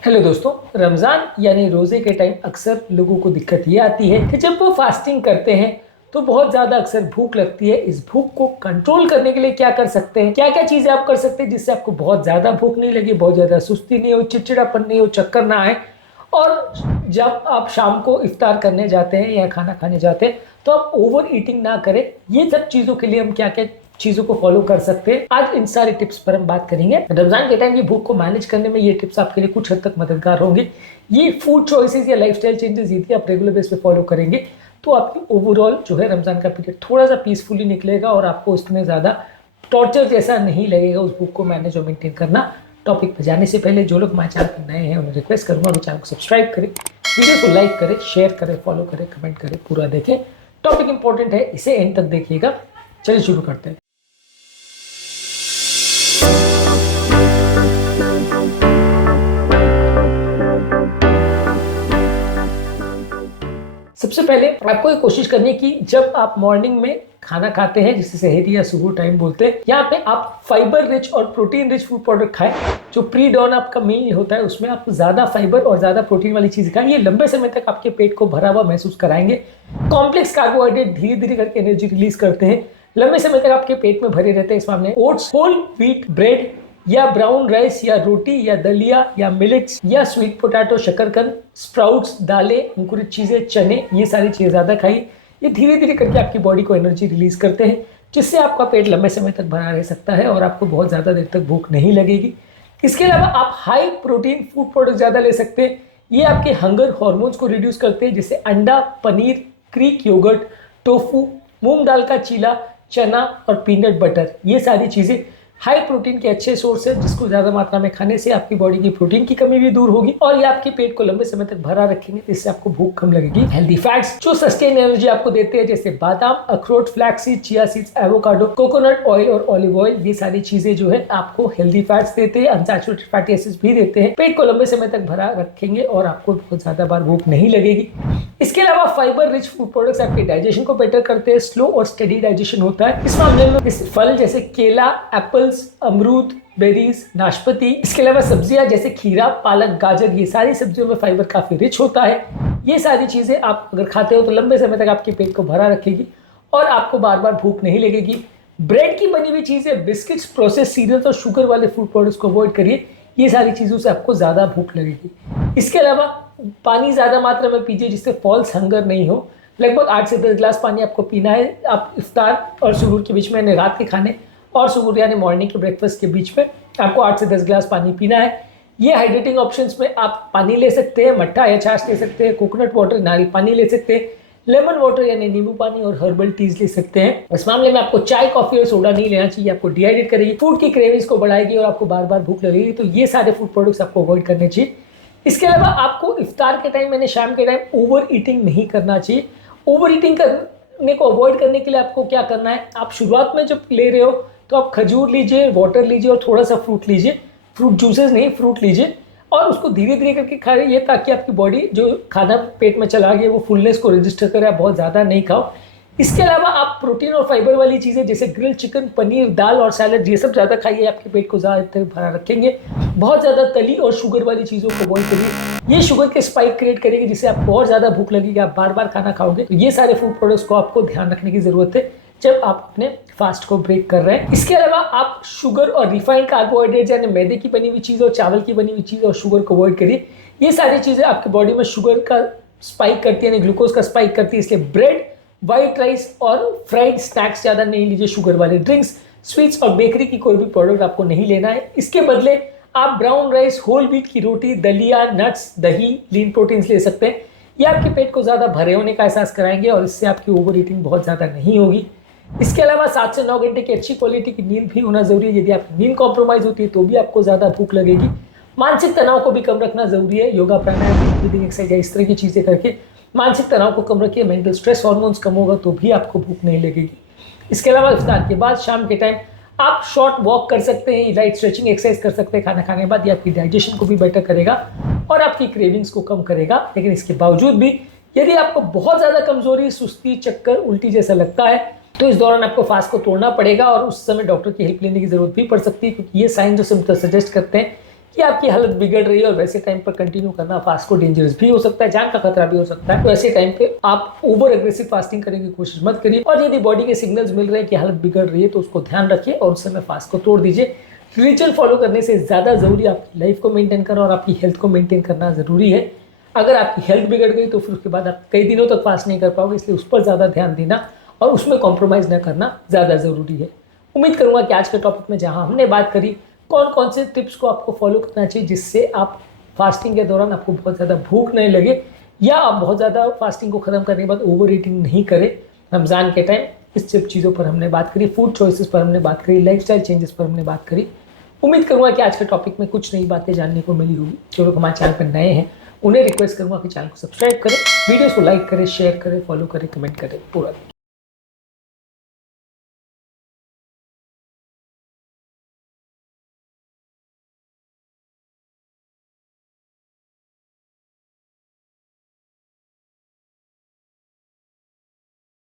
Hello दोस्तों, रमज़ान यानी रोज़े के टाइम अक्सर लोगों को दिक्कत ये आती है कि जब वो फास्टिंग करते हैं तो बहुत ज़्यादा अक्सर भूख लगती है। इस भूख को कंट्रोल करने के लिए क्या कर सकते हैं, क्या क्या चीज़ें आप कर सकते हैं जिससे आपको बहुत ज़्यादा भूख नहीं लगे, बहुत ज़्यादा सुस्ती नहीं हो, चिड़चिड़ापन नहीं हो, चक्कर ना आए। और जब आप शाम को इफ्तार करने जाते हैं या खाना खाने जाते हैं तो आप ओवर ईटिंग ना करें। ये सब चीज़ों के लिए हम क्या क्या चीज़ों को फॉलो कर सकते हैं, आज इन सारी टिप्स पर हम बात करेंगे। रमज़ान के टाइम की भूख को मैनेज करने में ये टिप्स आपके लिए कुछ हद तक मददगार होंगे। ये फूड चॉइसेस या लाइफस्टाइल चेंजेस यदि आप रेगुलर बेस पे फॉलो करेंगे तो आपकी ओवरऑल जो है रमज़ान का पीरियड थोड़ा सा पीसफुली निकलेगा और आपको उसमें ज़्यादा टॉर्चर जैसा नहीं लगेगा उस भूख को मैनेज और मेंटेन करना। टॉपिक पर जाने से पहले जो लोग हमारे चैनल पर नए हैं उन्हें रिक्वेस्ट करूँगा कि चैनल को सब्सक्राइब करें, वीडियो को लाइक करें, शेयर करें, फॉलो करें, कमेंट करें, पूरा देखें। टॉपिक इंपॉर्टेंट है, इसे एंड तक देखिएगा। चलिए शुरू करते हैं। सबसे पहले आपको ये कोशिश करनी है कि जब आप मॉर्निंग में खाना खाते हैं, जिसे सहरी या सुबह टाइम बोलते हैं, यहाँ पे आप फाइबर रिच और प्रोटीन रिच फूड प्रोडक्ट खाएं। जो प्री डॉन आपका मील होता है उसमें आप ज्यादा फाइबर और ज्यादा प्रोटीन वाली चीज खाएं। ये लंबे समय तक आपके पेट को भरा हुआ महसूस कराएंगे। कॉम्प्लेक्स कार्बोहाइड्रेट धीरे धीरे करके एनर्जी रिलीज करते हैं, लंबे समय तक आपके पेट में भरे रहते हैं। इस मामले ओट्स, होल व्हीट ब्रेड या ब्राउन राइस या रोटी या दलिया या मिलेट्स या स्वीट पोटैटो, शकरकंद, स्प्राउट्स, दालें, अंकुरित चीजें, चने, ये सारी चीजें ज्यादा खाइए। ये धीरे धीरे करके आपकी बॉडी को एनर्जी रिलीज करते हैं, जिससे आपका पेट लंबे समय तक भरा रह सकता है और आपको बहुत ज्यादा देर तक भूख नहीं लगेगी। इसके अलावा आप हाई प्रोटीन फूड प्रोडक्ट ज्यादा ले सकते हैं। ये आपके हंगर हार्मोन्स को रिड्यूस करते हैं, जैसे अंडा, पनीर, ग्रीक योगर्ट, टोफू, मूंग दाल का चीला, चना और पीनट बटर, ये सारी चीजें हाई प्रोटीन के अच्छे सोर्स है, जिसको ज्यादा मात्रा में खाने से आपकी बॉडी की प्रोटीन की कमी भी दूर होगी और ये आपके पेट को लंबे समय तक भरा रखेंगे, जिससे आपको भूख कम लगेगी। हेल्दी फैट्स जो सस्टेन एनर्जी आपको देते हैं, जैसे बादाम, अखरोट, flaxseed, chia seeds, avocado, coconut oil और ऑलिव ऑयल, ये सारी चीजें जो है आपको हेल्दी फैट्स देते हैं, अनसैचुरेटेड फैटी एसिड्स भी देते हैं, पेट को लंबे समय तक भरा रखेंगे और आपको बहुत ज्यादा बार भूख नहीं लगेगी। इसके अलावा फाइबर रिच फूड प्रोडक्ट्स आपके डाइजेशन को बेटर करते हैं, स्लो और स्टेडी डाइजेशन होता है। इस मामले में इस फल जैसे केला, एप्पल्स, अमरूद, बेरीज, नाशपाती, इसके अलावा सब्जियां जैसे खीरा, पालक, गाजर, ये सारी सब्जियों में फाइबर काफी रिच होता है। ये सारी चीजें आप अगर खाते हो तो लंबे समय तक आपके पेट को भरा रखेगी और आपको बार बार भूख नहीं लगेगी। ब्रेड की बनी हुई चीजें, बिस्किट्स, प्रोसेस सीरियल्स और शुगर वाले फूड प्रोडक्ट्स को अवॉइड करिए। ये सारी चीजों से आपको ज्यादा भूख लगेगी। इसके अलावा पानी ज्यादा मात्रा में पीजिए, जिससे फॉल्स हंगर नहीं हो। लगभग 8 से 10 ग्लास पानी आपको पीना है। आप इफ्तार और सुहूर के बीच में, यानी रात के खाने और सुहूर यानी मॉर्निंग के ब्रेकफास्ट के बीच में आपको 8 से 10 ग्लास पानी पीना है। ये हाइड्रेटिंग ऑप्शंस में आप पानी ले सकते हैं, मट्ठा या छाछ ले सकते हैं, कोकोनट वाटर, नारियल पानी ले सकते हैं, लेमन वाटर यानी नींबू पानी और हर्बल टीज ले सकते हैं। इस मामले में आपको चाय, कॉफी और सोडा नहीं लेना चाहिए, आपको डिहाइड्रेट करेगी, फूड की क्रेविंग्स को बढ़ाएगी और आपको बार बार भूख लगेगी। तो ये सारे फूड प्रोडक्ट्स आपको अवॉइड करने चाहिए। इसके अलावा आपको इफ्तार के टाइम यानी शाम के टाइम ओवर ईटिंग नहीं करना चाहिए। ओवर ईटिंग करने को अवॉइड करने के लिए आपको क्या करना है, आप शुरुआत में जब ले रहे हो तो आप खजूर लीजिए, वाटर लीजिए और थोड़ा सा फ्रूट लीजिए। फ्रूट जूसेस नहीं, फ्रूट लीजिए और उसको धीरे धीरे करके खाइए, ताकि आपकी बॉडी जो खाना पेट में चला गया वो फुलनेस को रजिस्टर करे। आप बहुत ज़्यादा नहीं खाओ। इसके अलावा आप प्रोटीन और फाइबर वाली चीज़ें जैसे ग्रिल चिकन, पनीर, दाल और सैलड, ये सब ज़्यादा खाइए, आपके पेट को ज़्यादा भरा रखेंगे। बहुत ज़्यादा तली और शुगर वाली चीज़ों को अवॉइड करिए, ये शुगर के स्पाइक क्रिएट करेगी, जिससे आपको और ज़्यादा भूख लगेगी, आप बार बार खाना खाओगे। तो ये सारे फूड प्रोडक्ट्स को आपको ध्यान रखने की ज़रूरत है जब आप अपने फास्ट को ब्रेक कर रहे हैं। इसके अलावा आप शुगर और रिफाइंड कार्बोहाइड्रेट यानी मैदे की बनी हुई चीज़ और चावल की बनी हुई चीज़ और शुगर को अवॉइड करिए। ये सारी चीज़ें आपकी बॉडी में शुगर का स्पाइक करती है, यानी ग्लूकोज का स्पाइक करती है। इसलिए ब्रेड, व्हाइट राइस और फ्राइड स्नैक्स ज़्यादा नहीं लीजिए। शुगर वाले ड्रिंक्स, स्वीट्स और बेकरी की कोई भी प्रोडक्ट आपको नहीं लेना है। इसके बदले आप ब्राउन राइस, होल व्हीट की रोटी, दलिया, नट्स, दही, लीन प्रोटीन्स ले सकते हैं। ये आपके पेट को ज़्यादा भरे होने का एहसास कराएंगे और इससे आपकी ओवर ईटिंग बहुत ज़्यादा नहीं होगी। इसके अलावा 7 से 9 घंटे की अच्छी क्वालिटी की नींद भी होना जरूरी है। यदि आपकी नींद कॉम्प्रोमाइज होती है तो भी आपको ज़्यादा भूख लगेगी। मानसिक तनाव को भी कम रखना जरूरी है। योगा, प्राणायाम, ब्रीदिंग एक्सरसाइज, इस तरह की चीज़ें करके मानसिक तनाव को कम रखिए। मेंटल स्ट्रेस हार्मोन्स कम होगा तो भी आपको भूख नहीं लगेगी। इसके अलावा इफ्तार के बाद शाम के टाइम आप शॉर्ट वॉक कर सकते हैं, लाइट स्ट्रेचिंग एक्सरसाइज कर सकते हैं खाना खाने के बाद। ये आपकी डाइजेशन को भी बेटर करेगा और आपकी क्रेविंग्स को कम करेगा। लेकिन इसके बावजूद भी यदि आपको बहुत ज़्यादा कमजोरी, सुस्ती, चक्कर, उल्टी जैसा लगता है तो इस दौरान आपको फास्ट को तोड़ना पड़ेगा और उस समय डॉक्टर की हेल्प लेने की जरूरत भी पड़ सकती है, क्योंकि ये साइन जो सिम्टम्स सजेस्ट करते हैं कि आपकी हालत बिगड़ रही है और वैसे टाइम पर कंटिन्यू करना फास्ट को डेंजरस भी हो सकता है, जान का खतरा भी हो सकता है। तो ऐसे टाइम पे आप ओवर एग्रेसिव फास्टिंग करने की कोशिश मत करिए, और यदि बॉडी के सिग्नल्स मिल रहे हैं कि हालत बिगड़ रही है तो उसको ध्यान रखिए और उस समय फास्ट को तोड़ दीजिए। रिचुअल फॉलो करने से ज़्यादा ज़रूरी आपकी लाइफ को मेंटेन करना और आपकी हेल्थ को मेंटेन करना ज़रूरी है। अगर आपकी हेल्थ बिगड़ गई तो फिर उसके बाद आप कई दिनों तक फास्ट नहीं कर पाओगे, इसलिए उस पर ज़्यादा ध्यान देना और उसमें कॉम्प्रोमाइज़ न करना ज़्यादा ज़रूरी है। उम्मीद करूँगा कि आज के टॉपिक में जहाँ हमने बात करी कौन कौन से टिप्स को आपको फॉलो करना चाहिए जिससे आप फास्टिंग के दौरान आपको बहुत ज़्यादा भूख नहीं लगे, या आप बहुत ज़्यादा फास्टिंग को ख़त्म करने के बाद ओवर ईटिंग नहीं करें रमज़ान के टाइम। इस सब चीज़ों पर हमने बात करी, फूड चॉइसेस पर हमने बात करी, लाइफस्टाइल चेंजेस पर हमने बात करी। उम्मीद करूँगा कि आज के टॉपिक में कुछ नई बातें जानने को मिली होगी। जो लोग हमारे चैनल पर नए हैं उन्हें रिक्वेस्ट करूँगा कि चैनल को सब्सक्राइब करें, वीडियोज़ को लाइक करें, शेयर करें, फॉलो करें, कमेंट करें पूरा।